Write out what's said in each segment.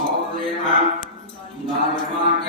మహోదయ నమ విమానక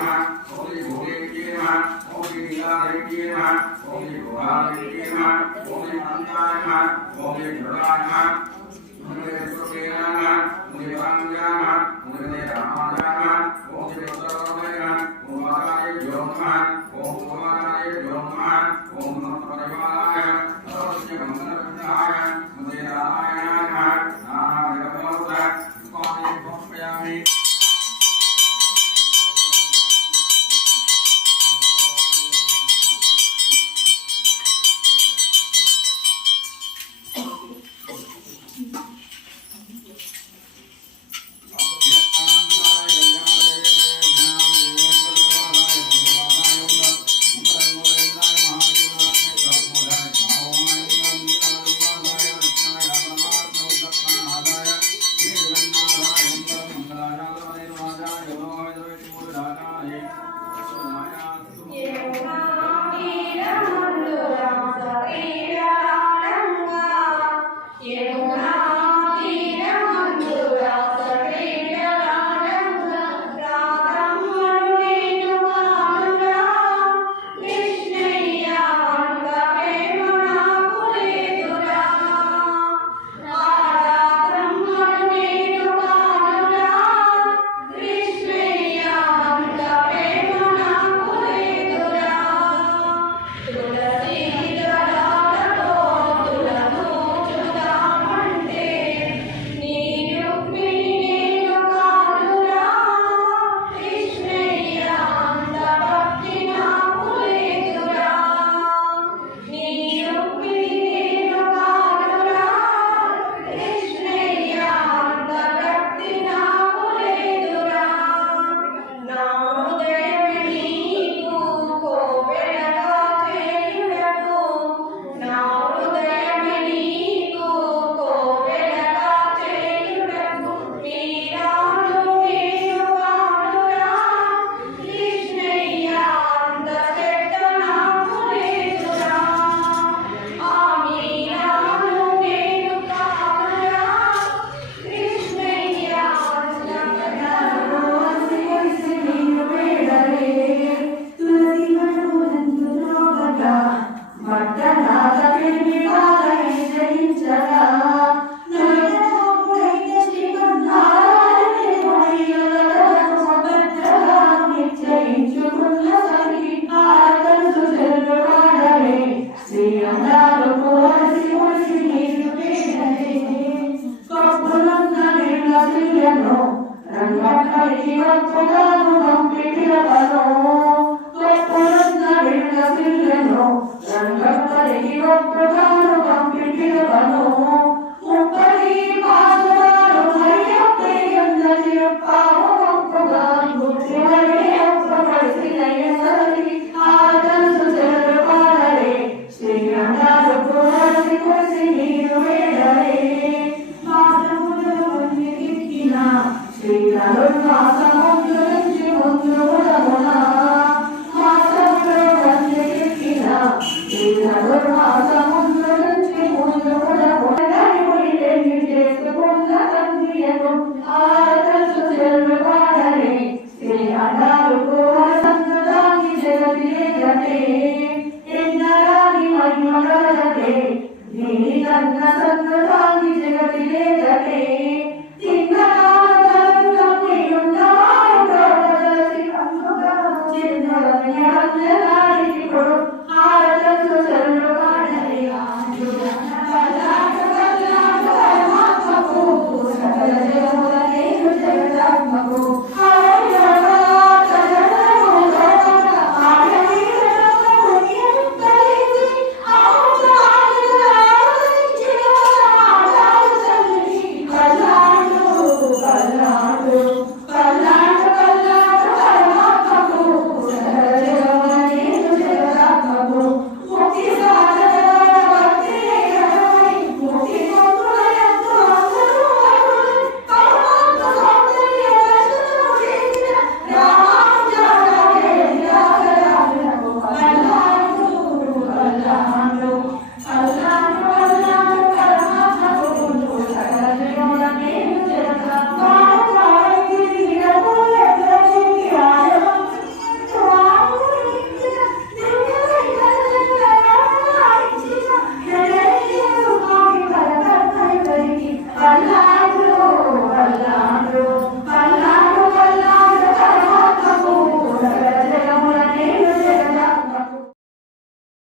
नमः ओम श्री भोगेन्द्रिय नमः ओम श्री नीलाभेन्द्रिय नमः ओम श्री ಪ್ರೀತಿಯನ್ನು ನನ್ನನ್ನ ಜೀವತ್ವನು ನಂಬಿಟಿರವನು ತಪ್ಪುರನ್ನ ಬಿಡಲಿಲ್ಲನು ನನ್ನಪ್ಪ ಜೀವಪ್ರಧಾನು ನಂಬಿಟಿರವನು ಮುಪ್ಪಡಿ ಪಾದವಾರು ಮರಿಯಪ್ಪೆಯನ್ನ ತಿರುಪ್ಪಾವು ಒಪ್ಪುಗಾನು फतेह